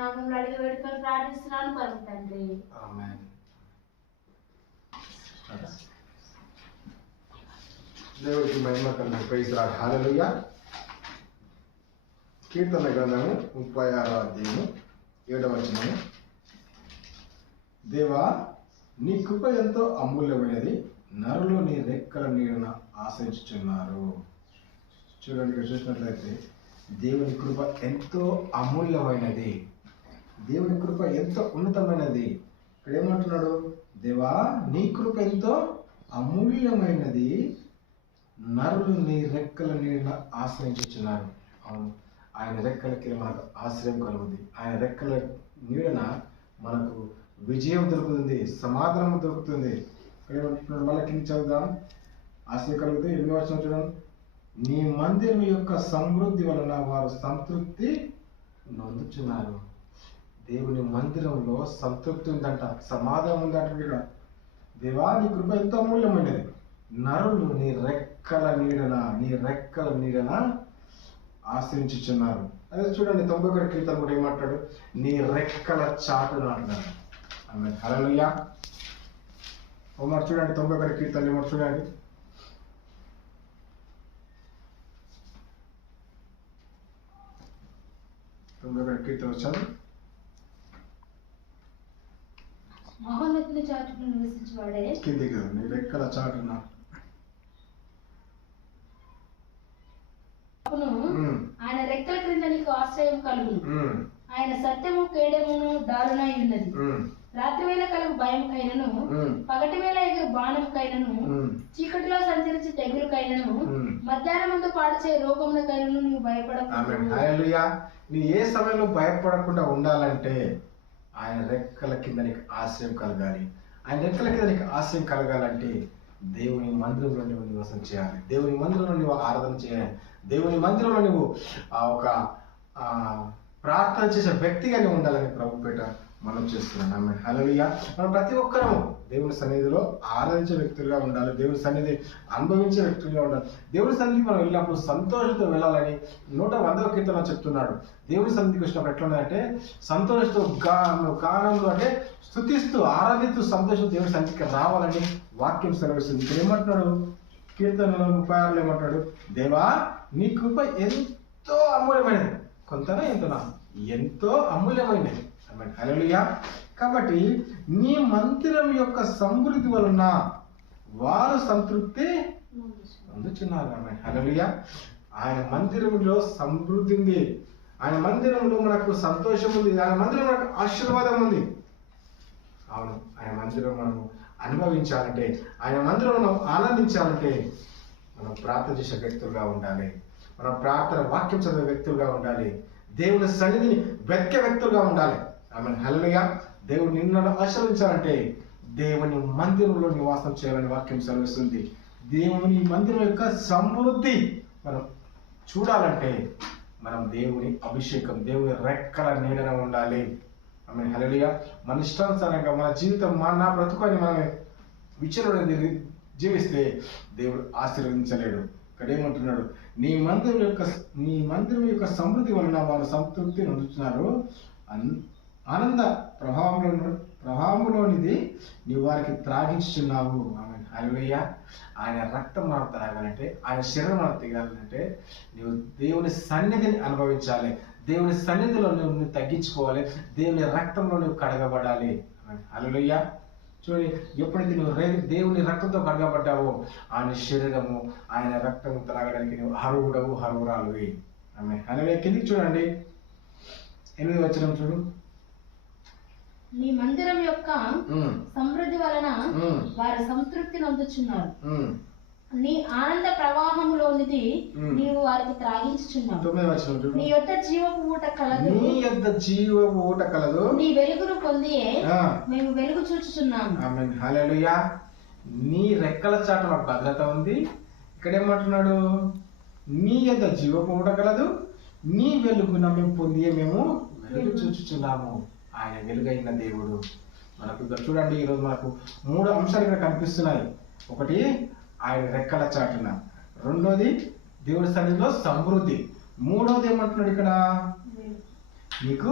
నామంలో అడిగి వేడుకొని ప్రార్థిస్తున్నాను పరమ తండ్రి. ఆమేన్. దేవుడికి మహిమ కలుగును. Praise lord. హల్లెలూయా. కీర్తన గ్రంథము 36వ అధ్యాయము 7వ వచనము. దేవా, నీ కృప ఎంతో అమూల్యమైనది, నరులు నీ రెక్కల నీడన ఆశ్రయించుచున్నారు. చూడండి, ఇక్కడ చూసినట్లయితే దేవుని కృప ఎంతో అమూల్యమైనది, దేవుని కృప ఎంతో ఉన్నతమైనది. ఇక్కడ ఏమంటున్నాడు? దేవా, నీ కృప ఎంతో అమూల్యమైనది, నరులు నీ రెక్కల నీడన ఆశ్రయించుచున్నారు. అవును, ఆయన రెక్కలకి మనకు ఆశ్రయం కలుగుతుంది. ఆయన రెక్కల నీడన మనకు విజయం దొరుకుతుంది, సమాధానం దొరుకుతుంది. ఇక్కడ ఏమంటున్నాడు? మళ్ళీ కింద చదువుదాం. ఆశ్రయం కలుగుతుంది. 8వ వచనం చూడండి. నీ మందిరం యొక్క సమృద్ధి వలన వారు సంతృప్తి నొందుచున్నారు. దేవుని మందిరంలో సంతృప్తి ఉందంట, సమాధానం ఉందంట. ఇక్కడ దేవా, నీ కృప ఎంతో అమూల్యమైనది, నరులు నీ రెక్కల నీడన ఆశ్రయించుచున్నారు. అదే చూడండి, 91 కీర్తన కూడా ఏమంటాడు? నీ రెక్కల చాటున అంటున్నాడు. ఆమేన్. హల్లెలూయా. మరి చూడండి, 91 కీర్తన ఏమంటాడు చూడండి. కీర్తన వచ్చాను. మహోన్నతుని చాటును నివసించువాడే కిందికి నీ రెక్కల చాటున. ఆయన రెక్కల క్రింద నీకు ఆశ్రయం కలుగును. ఆయన సత్యము కేడమును దారుణై ఉన్నది. రాత్రి వేళ కలుగు భయముకైనను, పగటి వేళ ఎగురు బాణముకైనను, చీకటిలో సంచరించి తెగులుకైనను, మధ్యాహ్నమందు పాడుచే రోగములకైనను నువ్వు భయపడకు. హల్లెలూయా. నీ ఏ సమయంలో భయపడకుండా ఉండాలంటే ఆయన రెక్కల కింద నీకు ఆశ్రయం కలగాలి. ఆయన రెక్కల కింద నీకు ఆశ్రయం కలగాలంటే దేవుని మందిరంలో నువ్వు నివాసం చేయాలి, దేవుని మందిరంలో నువ్వు ఆరాధన చేయాలి, దేవుని మందిరంలో నువ్వు ఒక ప్రార్థన చేసే వ్యక్తిగా నువ్వు ఉండాలని ప్రభు పేట మనం చేస్తున్నాం. ఆమేన్. హల్లెలూయా. మనం ప్రతి ఒక్కరూ దేవుని సన్నిధిలో ఆరాధించే వ్యక్తులుగా ఉండాలి, దేవుని సన్నిధి అనుభవించే వ్యక్తులుగా ఉండాలి. దేవుని సన్నిధికి మనం వెళ్ళినప్పుడు సంతోషంతో వెళ్ళాలని 100వ కీర్తనలో చెప్తున్నాడు. దేవుని సన్నిధికి వచ్చినప్పుడు ఎట్లా ఉన్నాయంటే సంతోషంతో గానంలో అంటే స్తుతిస్తూ ఆరాధిస్తూ సంతోషంతో దేవుని సన్నిధికి రావాలని వాక్యం సెలవిస్తుంది. ఇక్కడ ఏమంటున్నాడు? కీర్తనలో 36లో ఏమంటాడు? దేవా, నీ కృప ఎంతో అమూల్యమైనది. కొంతనా ఎంతనా? ఎంతో అమూల్యమైనది. హల్లెలూయా. కాబట్టి నీ మందిరం యొక్క సమృద్ధి వలన వారు సంతృప్తి పొందుచున్నారు. హల్లెలూయా. ఆయన మందిరంలో సమృద్ధి ఉంది, ఆయన మందిరంలో మనకు సంతోషం ఉంది, ఆయన మందిరంలో మనకు ఆశీర్వాదం ఉంది. అవును, ఆయన మందిరం మనం అనుభవించాలంటే, ఆయన మందిరం మనం ఆనందించాలంటే మనం ప్రార్థన చేసే వ్యక్తులుగా ఉండాలి, మనం ప్రార్థన వాక్యం చదివే వ్యక్తులుగా ఉండాలి, దేవుని సన్నిధిని వెతికే వ్యక్తులుగా ఉండాలి. ఆమేన్. హల్లెలూయా. దేవుడు నిన్ను ఆశీర్వదించాలంటే దేవుని మందిరంలో నివాసం చేయాలని వాక్యం సెలవిస్తుంది. దేవుని మందిరం యొక్క సమృద్ధి మనం చూడాలంటే మనం దేవుని అభిషేకం, దేవుని రెక్కల నీడన ఉండాలి. ఆమేన్. హల్లెలూయా. మన ఇష్టానుసారంగా మన జీవితం నా బ్రతుకు అని మనం విచలన జీవిస్తే దేవుడు ఆశీర్వదించలేడు. ఇక్కడ ఏమంటున్నాడు? నీ మందిరం యొక్క సమృద్ధి వలన వారు సంతృప్తి నొందుతున్నారు. ఆనంద ప్రవాహంలోనిది నీవు వారికి త్రాగించుచున్నావు. ఆమేన్. హల్లెలూయా. ఆయన రక్తం మనం త్రాగాలంటే, ఆయన శరీరం మనం తినాలంటే నీవు దేవుని సన్నిధిని అనుభవించాలి, దేవుని సన్నిధిలో నువ్వు తగ్గించుకోవాలి, దేవుని రక్తంలో నువ్వు కడగబడాలి. ఆమేన్. హల్లెలూయా. చూడండి, ఎప్పుడైతే నువ్వు దేవుని రక్తంతో కడగబడ్డావో ఆయన శరీరము, ఆయన రక్తం త్రాగడానికి నువ్వు అర్హుడవు, అర్హురాలువి. ఆమేన్. హల్లెలూయా. కిందికి చూడండి, 8వ వచనం చూడు. నీ మందిరం యొక్క సమృద్ధి వలన వారు సంతృప్తి నొందుచున్నారు. నీ ఆనంద ప్రవాహంలోనిది నీవు వారికి త్రాగించుచున్నావు. 9వ వచనం చూడు. నీ యొద్ద జీవపు ఊట కలదు, నీ వెలుగును పొందియే మేము వెలుగు చూచుచున్నాము. ఆమేన్. హల్లెలూయా. నీ రెక్కల చాట మాకు భద్రత ఉంది. ఇక్కడ ఏమంటున్నాడు? నీ యొద్ద జీవపు ఊట కలదు, నీ వెలుగున మేము పొందియే మేము వెలుగు చూచుచున్నాము. ఆయన వెలుగైన దేవుడు మనకు. చూడండి, ఈరోజు మనకు 3 అంశాలు ఇక్కడ కనిపిస్తున్నాయి. ఒకటి ఆయన రెక్కల చాటున, రెండోది దేవుడి సన్నిధిలో సమృద్ధి, మూడోది ఏమంటున్నాడు ఇక్కడ? నీకు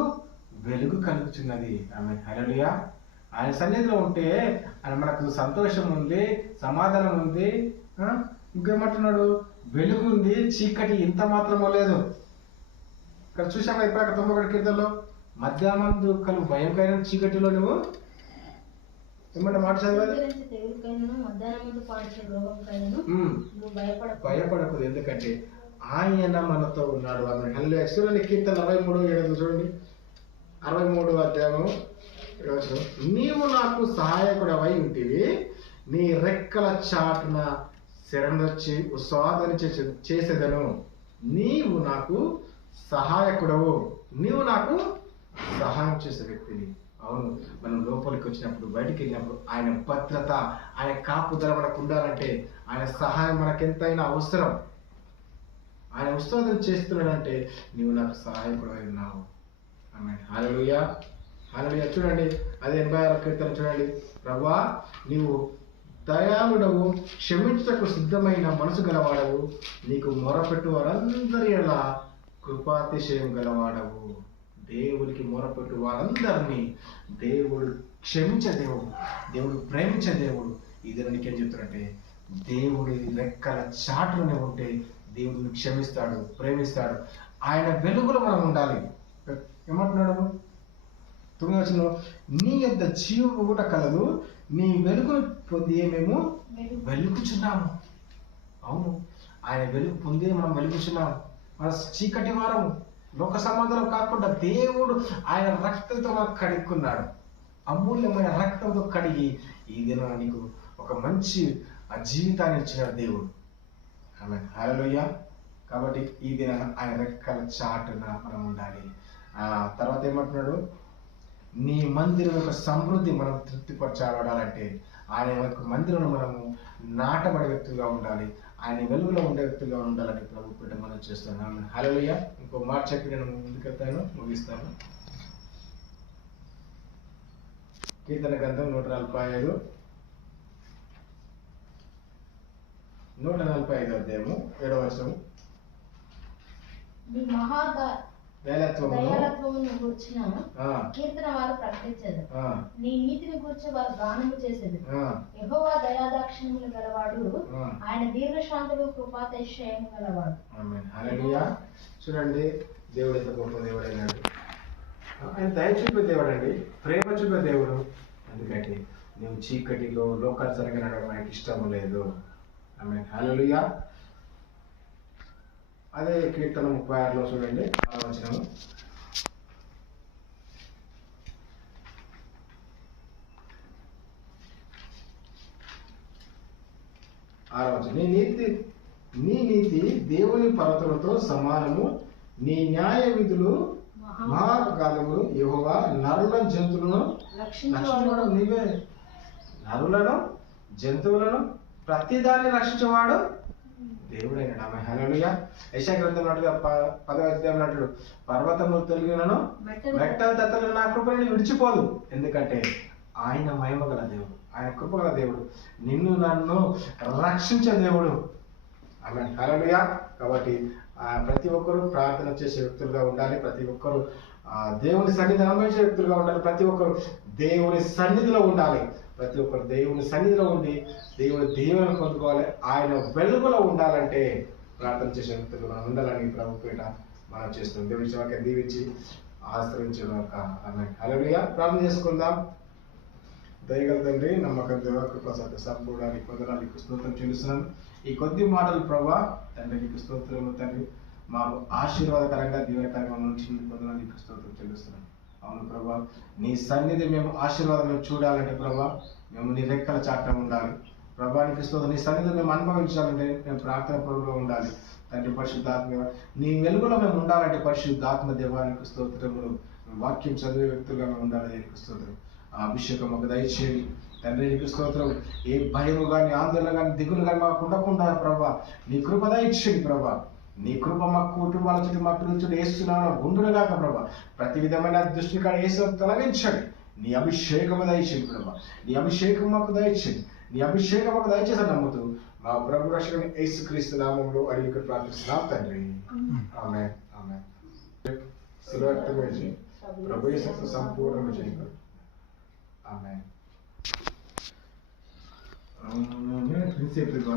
వెలుగు కలుగుతున్నది. ఆమె హల్లెలూయా. ఆయన సన్నిధిలో ఉంటే ఆయన మనకు సంతోషం ఉంది, సమాధానం ఉంది. ఇంకేమంటున్నాడు? వెలుగు ఉంది, చీకటి ఇంత మాత్రమో లేదు. ఇక్కడ చూసాము అయిపోయాక 91 కీర్తనలో మధ్యాహ్నం కలుగు భయంకరమైన చీకటిలో నువ్వు ఏమంటే మాట చదవాలి. భయపడకూడదు, ఎందుకంటే ఆయన మనతో ఉన్నాడు. ఆమె హల్లెలూయా. చూడండి కీర్తన 63:7 చూడండి. 63 అధ్యాయము నీవు నాకు సహాయకుడవై ఉంటివి, నీ రెక్కల చాటున శరణొచ్చి స్వాధని చేసేదను. నీవు నాకు సహాయకుడవు, నీవు నాకు సహాయం చేసే వ్యక్తిని. అవును, మనం లోపలికి వచ్చినప్పుడు బయటికి వెళ్ళినప్పుడు ఆయన భద్రత, ఆయన కాపుదల మనకు ఉండాలంటే ఆయన సహాయం మనకెంతైనా అవసరం. ఆయన ఉత్సాహం చేస్తున్నాడంటే నీవు నాకు సహాయకుడవై ఉన్నావు. ఆమేన్. హల్లెలూయా. హల్లెలూయా. చూడండి అదే 86 కీర్తన చూడండి. ప్రభువా నీవు దయాళుడవు, క్షమించుటకు సిద్ధమైన మనసు గలవాడవు, నీకు మొరపెట్టు వారందరి ఎలా కృపాతిశయం గలవాడవు. దేవుడికి మొరపెట్టు వారందరినీ దేవుడు క్షమించే దేవుడు, దేవుడు ప్రేమించే దేవుడు. ఇది నీకేం చెప్తాడంటే దేవుడి రెక్కల చాటులోనే ఉంటే దేవుడిని క్షమిస్తాడు, ప్రేమిస్తాడు. ఆయన వెలుగులో మనం ఉండాలి. ఏమంటున్నాడు? 9వ వచనంలో నీ యొద్ద జీవము కూడా కలదు, నీ వెలుగును పొంది మేము వెలుగుచున్నాము. అవును, ఆయన వెలుగు పొంది మనం వెలుగుచున్నాము. మన చీకటి వారము, లోక సంబంధం కాకుండా దేవుడు ఆయన రక్తంతో మనకు కడుక్కున్నాడు. అమూల్యమైన రక్తంతో కడిగి ఈ దినం నీకు ఒక మంచి జీవితాన్ని ఇచ్చిన దేవుడు. ఆమేన్. హల్లెలూయా. కాబట్టి ఈ దినాన ఆయన రెక్కల చాటున మనం ఉండాలి. తర్వాత ఏమంటున్నాడు? నీ మందిరం యొక్క సమృద్ధి మనం తృప్తిపరచబడాలంటే ఆయన యొక్క మందిరంలో మనము నాటబడే వ్యక్తులుగా ఉండాలి, ఆయన వెలుగులో ఉండే వ్యక్తులుగా ఉండాలని ప్రభు పేట మనం చేస్తున్నాం. హల్లెలూయా. ఇంకో మాట చెప్పి నేను ముందుకెళ్తాను, ముగిస్తాను. కీర్తన గ్రంథం 145 అధ్యాయము 7వ వచనం. దయాళత్వమును గూర్చిన కీర్తన వారు ప్రకటించారు, నీ నీతిని గూర్చి వారు గానము చేసేది. యెహోవా దయాదాక్షిణ్యములు గలవాడు, ఆయన దీర్ఘశాంతుడు, కృపాతిశయము గలవాడు. ఆమేన్. హల్లెలూయా. చూడండి దేవుడు ఎంత గొప్ప దేవుడు అయినాడు. ఆయన దయ చూపే దేవుడు అండి, ప్రేమ చూపే దేవుడు. ఎందుకంటే నువ్వు చీకటిలో లోకానుసారంగా నడవడం ఆయనకి ఇష్టం లేదు. ఆమేన్. హల్లెలూయా. అదే కీర్తన 36లో చూడండి 6వ వచనము. నీ నీతి దేవుని పర్వతములతో సమానము, నీ న్యాయ విధులు మహాకాలములు. యెహోవా నరులను జంతువులను రక్షించేవాడు నీవే. నరులను జంతువులను ప్రతిదాన్ని రక్షించేవాడు దేవుడైనాడు. ఆమె హల్లెలూయా. యెషయా గ్రంథం నాటుగా 10వ అధ్యాయం నాటుడు పర్వతములు తొలగినను మెట్టల దత్తలు నా కృపని విడిచిపోదు. ఎందుకంటే ఆయన మహిమ గల దేవుడు, ఆయన కృప గల దేవుడు, నిన్ను నన్ను రక్షించే దేవుడు. ఆమె హల్లెలూయా. కాబట్టి ప్రతి ఒక్కరూ ప్రార్థన చేసే వ్యక్తులుగా ఉండాలి, ప్రతి ఒక్కరూ దేవుని సన్నిధి అనుభవించే వ్యక్తులుగా ఉండాలి, ప్రతి ఒక్కరు దేవుని సన్నిధిలో ఉండాలి, ప్రతి ఒక్కరు దేవుని సన్నిధిలో ఉండి దేవుని దీవెనలు పొందుకోవాలి. ఆయన వెలుగులో ఉండాలంటే ప్రార్థన చేసే వ్యక్తులు మనం ఉండాలని ప్రభు పేట మనం చేస్తున్నాం. దేవుని వాక్యం దీవించి ఆశ్రయించేవాక. ఆమేన్. హల్లెలూయా. ప్రార్థన చేసుకుందాం. దయగల తండ్రి, నమ్మకం దేవ, కృపాసత్య సంపూర్ణానికి వందనాలు, నీకు స్తోత్రం చెల్లిస్తున్నాను. ఈ కొద్ది మాటలు ప్రభా తండ్రి నీకు స్తోత్రము తండ్రి, మాకు ఆశీర్వాదకరంగా దీవెనకరంగా నుంచి వందనాలు, నీకు స్తోత్రం చెల్లిస్తున్నాను. అవును ప్రభా, నీ సన్నిధి మేము ఆశీర్వాదం మేము చూడాలంటే ప్రభా మేము నీ రెక్కల చాటున ఉండాలి. ప్రభా నీకు స్తోత్రం. నీ సన్నిధి మేము అనుభవించాలంటే మేము ప్రార్థన పరువులో ఉండాలి తండ్రి. పరిశుద్ధాత్మ నీ వెలుగులో మేము ఉండాలంటే పరిశుద్ధాత్మ దేవానికి స్తోత్రములు, వాక్యం చదివే వ్యక్తులుగా మేము ఉండాలి. నీకు స్తోత్రం. ఆ అభిషేకం మాకు దయచేయండి తండ్రి. నీకు స్తోత్రం. ఏ భయము కానీ ఆందోళన కానీ దిగులు కానీ మాకు ఉండకుండా ప్రభా నీ కృప దయచేయండి ప్రభా. నీ కృప మా కుటుంబాల చుట్టూ మా పిల్లల చుట్టూ వేస్తున్నాను ఉండునుగాక ప్రభా. ప్రతి విధమైన దృష్టిని కాడ వేసి తొలగించండి. నీ అభిషేకము దయచేయండి ప్రభా. నీ అభిషేకం మాకు దయచేయండి. నీ అభిషేకం మాకు దయచేసి నమ్ముతూ మా ప్రభు రక్షకుని యేసుక్రీస్తు నామములో అడిగి ప్రార్థిస్తున్నాం తండ్రి. ఆమేన్. ఆమేన్. ప్రభు యేసు సంపూర్ణ విజయం కలుగు. ఆమేన్.